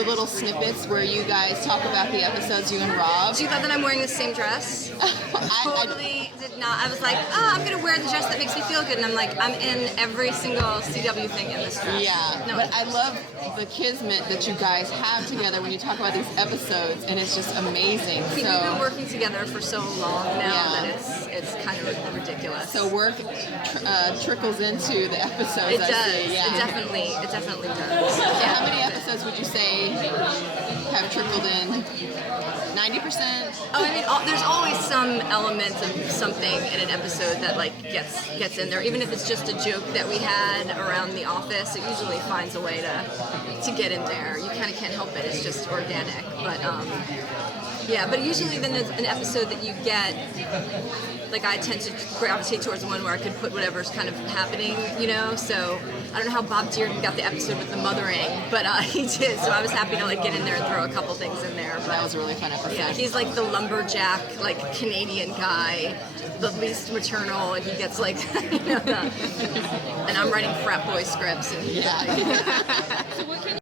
the little snippets where you guys talk about the episodes, you and Rob. Do you thought that I'm wearing the same dress? Totally did not. I was like, I'm going to wear the dress that makes me feel good. And I'm like, I'm in every single CW thing in this dress. Yeah, no, but I love the kismet that you guys have together when you talk about these episodes, and it's just amazing. See, we've been working together for so long now that it's kind of ridiculous. So work trickles into the episodes. It I does. see. Yeah. It definitely does. So how many episodes would you say have trickled in? 90%? Oh, I mean, there's always some element of something in an episode that like gets in there. Even if it's just a joke that we had around the office, it usually finds a way to get in there. You kind of can't help it. It's just organic. But yeah, but usually then there's an episode that you get. Like I tend to gravitate towards the one where I could put whatever's kind of happening, you know. So I don't know how Bob Dearden got the episode with the mothering, but he did. So I was happy to like get in there and throw a couple things in there. But that was a really fun episode. Yeah, he's like the lumberjack, like Canadian guy, the least maternal, and he gets like, you know, and I'm writing frat boy scripts. And So what can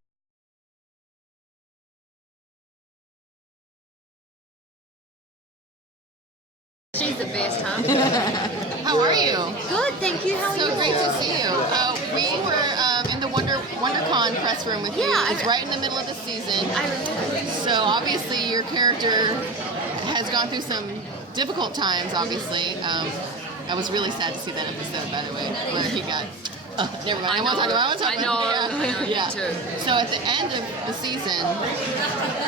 She's the best, huh? How are you? Good, thank you. How are you? So great to see you. We were in the WonderCon press room with you. Yeah, It's right in the middle of the season. I remember. So obviously your character has gone through some difficult times, obviously. I was really sad to see that episode, by the way, where he got... never mind. I won't talk about it. I know. Yeah. Me too. So at the end of the season,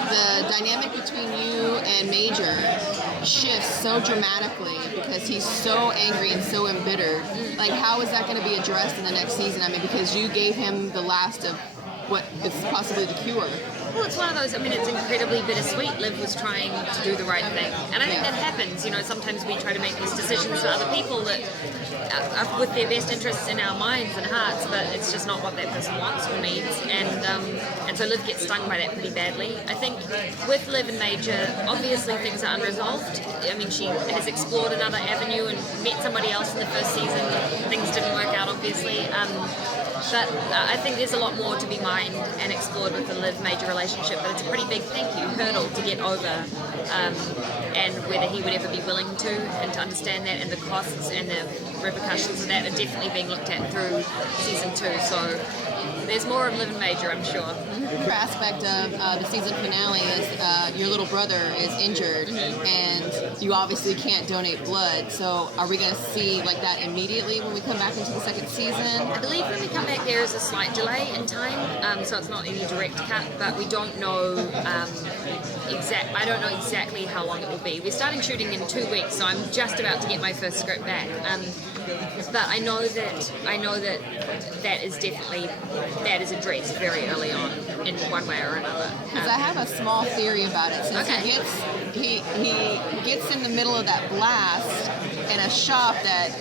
the dynamic between you and Major shifts so dramatically because he's so angry and so embittered. Like, how is that going to be addressed in the next season? I mean, because you gave him the last of what is possibly the cure. Well, it's one of those, I mean, it's incredibly bittersweet. Liv was trying to do the right thing. And I think that happens. You know, sometimes we try to make these decisions for other people that are with their best interests in our minds and hearts, but it's just not what that person wants or needs. And so Liv gets stung by that pretty badly. I think with Liv and Major, obviously things are unresolved. I mean, she has explored another avenue and met somebody else in the first season. Things didn't work out, obviously. But I think there's a lot more to be mined and explored with the Liv-Major relationship, but it's a pretty big hurdle to get over, and whether he would ever be willing to, and to understand that, and the costs and the repercussions of that are definitely being looked at through season 2, so there's more of Liv and Major, I'm sure. Another aspect of the season finale is your little brother is injured, and you obviously can't donate blood. So are we going to see like that immediately when we come back into the second season? I believe when we come back there is a slight delay in time, so it's not any direct cut, but we don't know I don't know exactly how long it will be. We're starting shooting in 2 weeks, so I'm just about to get my first script back. But I know that that is addressed very early on in one way or another. Because I have a small theory about it. Since he gets in the middle of that blast in a shop that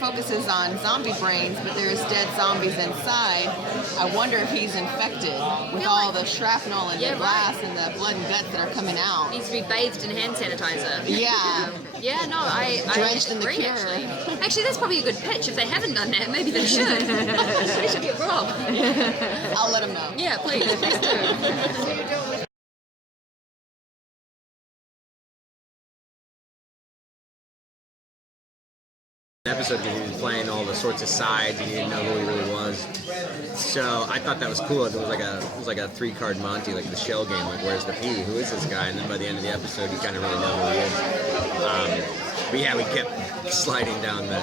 focuses on zombie brains, but there's dead zombies inside. I wonder if he's infected with all the shrapnel and the glass and the blood and guts that are coming out. Needs to be bathed in hand sanitizer. Yeah. Yeah, no, I drenched in the agree, cure. Actually, that's probably a good pitch. If they haven't done that, maybe they should. We should get Rob. I'll let him know. Yeah, please do. Episode because he was playing all the sorts of sides and you didn't know who he really was. So I thought that was cool. It was like a 3-card Monty, like the shell game, like where's the P? Who is this guy? And then by the end of the episode you kind of really know who he is. But yeah, we kept sliding down the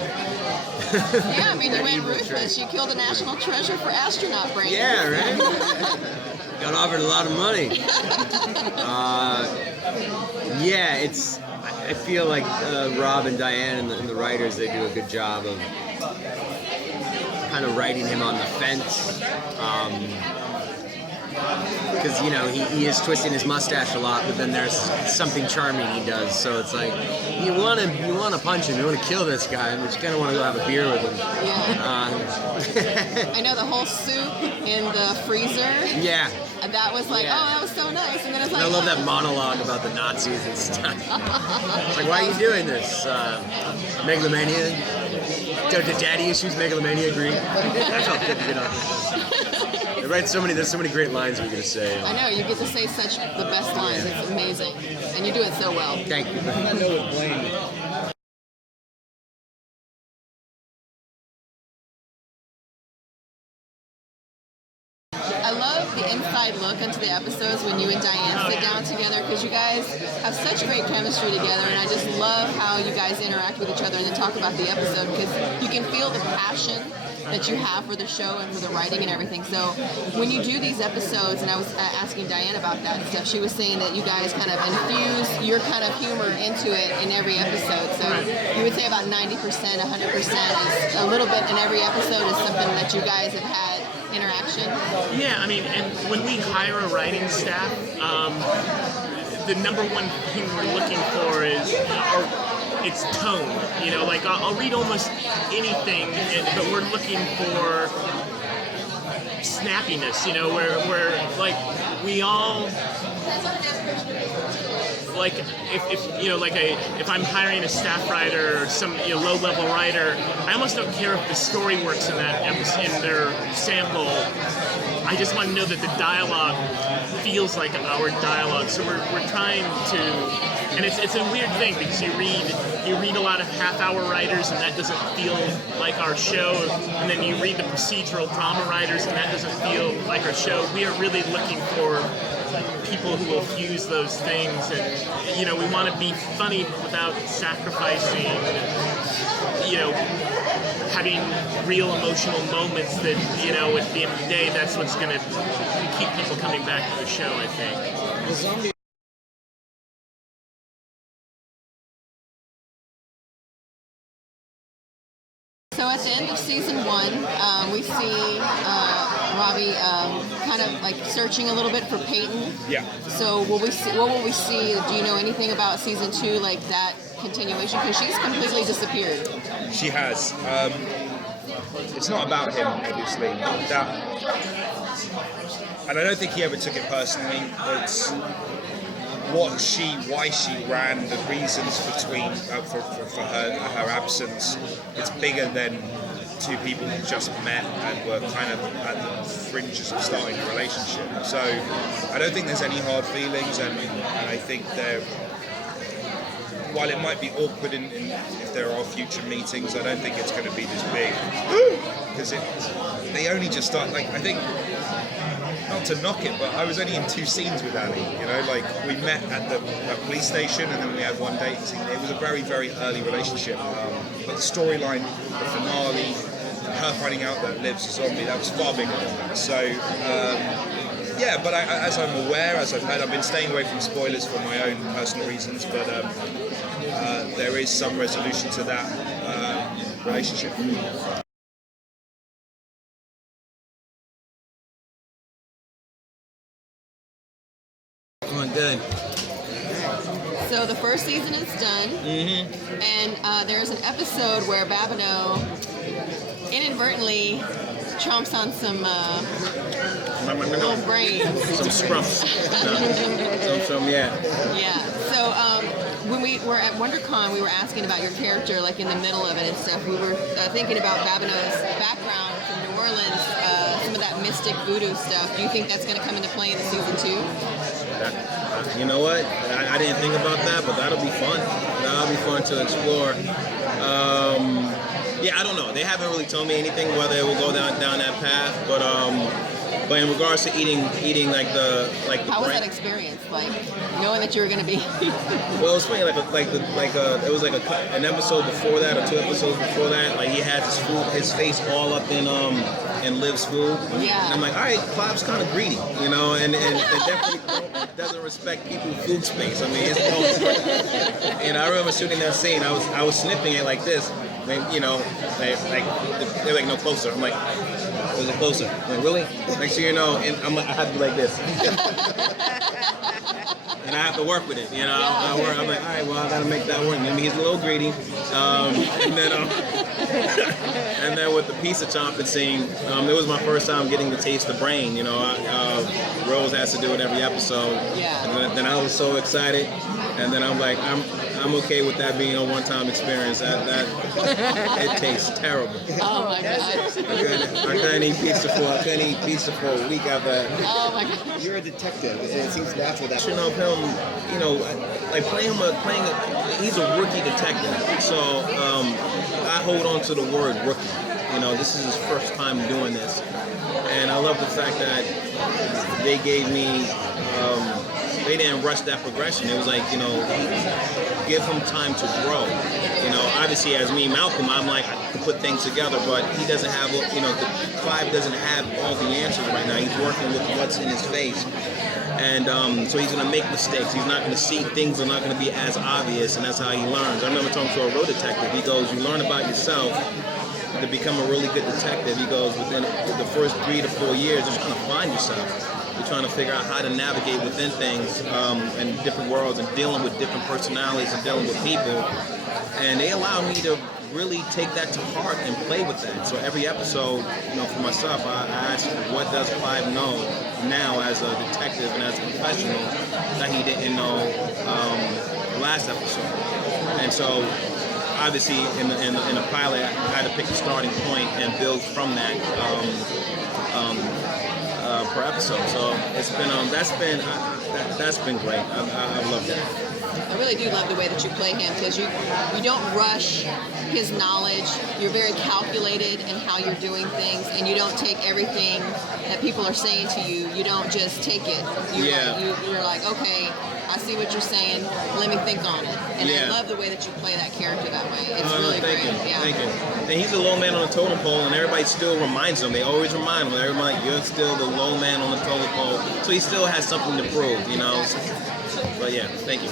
Yeah, I mean, you went ruthless. You killed a national treasure for astronaut brains. Yeah, right? Got offered a lot of money. Yeah, I feel like Rob and Diane and the writers, they do a good job of kind of writing him on the fence. Because, you know, he is twisting his mustache a lot, but then there's something charming he does. So it's like, you want to punch him, you want to kill this guy, but you kind of want to go have a beer with him. Yeah. I know the whole soup in the freezer. Yeah. That was like, that was so nice. And then it's like, I love that monologue about the Nazis and stuff. It's like, why are you doing this? Megalomania? Did daddy issues megalomania agree? I felt good to get on this. write so many. There's so many great lines we're gonna say. I know, you get to say such the best lines. It's amazing. And you do it so well. Thank you. I know with Blaine. I love the inside look into the episodes when you and Diane sit down together because you guys have such great chemistry together, and I just love how you guys interact with each other and then talk about the episode because you can feel the passion that you have for the show and for the writing and everything. So when you do these episodes, and I was asking Diane about that and stuff, she was saying that you guys kind of infuse your kind of humor into it in every episode. So you would say about 90%, 100% is a little bit in every episode is something that you guys have had interaction. Yeah, I mean, and when we hire a writing staff, the number one thing we're looking for is it's tone. You know, like I'll read almost anything, but we're looking for snappiness. You know, where like we all. Like if you know, like if I'm hiring a staff writer or some low-level writer, I almost don't care if the story works in that in their sample. I just want to know that the dialogue feels like our dialogue. So we're trying to, and it's a weird thing because you read a lot of half-hour writers and that doesn't feel like our show, and then you read the procedural drama writers and that doesn't feel like our show. We are really looking for people who will fuse those things, and we want to be funny without sacrificing, having real emotional moments that, at the end of the day, that's what's going to keep people coming back to the show, I think. So at the end of season 1, we see Robbie kind of like searching a little bit for Peyton. Yeah. So what will we see? Do you know anything about season 2, like that continuation? Because she's completely disappeared. She has. It's not about him, obviously. And I don't think he ever took it personally. It's why she ran, the reasons between for her absence. It's bigger than two people who just met and were kind of at the fringes of starting a relationship. So I don't think there's any hard feelings, and I think while it might be awkward if there are future meetings, I don't think it's going to be this big, because they only just start. Like, I think, not to knock it, but I was only in 2 scenes with Ali. Like we met at the police station, and then we had one date scene. It was a very, very early relationship, but the storyline, the finale, her finding out that Liv's a zombie, that was far bigger than that. So yeah, but as I'm aware, as I've heard, I've been staying away from spoilers for my own personal reasons, but there is some resolution to that relationship. Good. So the first season is done, and there's an episode where Babineaux inadvertently chomps on some little brains. Some scruffs. Yeah. Yeah. So when we were at WonderCon, we were asking about your character, like in the middle of it and stuff. We were thinking about Babineaux's background from New Orleans, some of that mystic voodoo stuff. Do you think that's going to come into play in the season 2? You know what? I didn't think about that, but that'll be fun. That'll be fun to explore. Yeah, I don't know. They haven't really told me anything whether it will go down that path. But in regards to eating like the How was that experience? Like knowing that you were going to be. Well, it was funny. It was like an episode before that or 2 episodes before that. Like he had his face all up in Liv's food. Yeah. And I'm like, all right, Clive's kind of greedy, and definitely doesn't respect people's food space. I mean, it's and I remember shooting that scene. I was sniffing it like this. They're like, no, closer. I'm like, was it closer? I'm like, really? Next thing you know, and I have to be like this. And I have to work with it, I'm like, all right, well, I gotta make that work. Maybe he's a little greedy. And then with the pizza chomping scene, it was my first time getting to taste the brain. Rose has to do it every episode. Yeah. And then I was so excited, and then I'm like, I'm okay with that being a one-time experience. That it tastes terrible. Oh my god. I couldn't eat pizza for a week after that. Oh my god. You're a detective, and it seems natural that. You know, him, you know, like he's a rookie detective. So I hold on to the word rookie. You know, this is his first time doing this, and I love the fact that they gave me. They didn't rush that progression. It was like, you know, give him time to grow. You know, obviously as me, Malcolm, I'm like, I can put things together, but he doesn't have, you know, Clive doesn't have all the answers right now. He's working with what's in his face. And so he's going to make mistakes. He's not going to see things are not going to be as obvious, and that's how he learns. I remember talking to a road detective. He goes, you learn about yourself to become a really good detective. He goes, within the first 3 to 4 years, you're just going to find yourself. You're trying to figure out how to navigate within things and different worlds and dealing with different personalities and dealing with people. And they allow me to really take that to heart and play with that. So every episode, you know, for myself, I ask, what does Clive know now as a detective and as a professional that he didn't know last episode? And so obviously in the pilot, I had to pick a starting point and build from that. Per episode, so it's been that's been great. I love that. I really do love the way that you play him because you don't rush his knowledge. You're very calculated in how you're doing things, and you don't take everything that people are saying to you. You don't just take it. You're like, okay, I see what you're saying. Let me think on it. And I love the way that you play that character that way. It's really great. Thank you. And he's the low man on the totem pole, and everybody still reminds him. They always remind him. Everybody, you're still the low man on the totem pole. So he still has something to prove, you know. But yeah, thank you.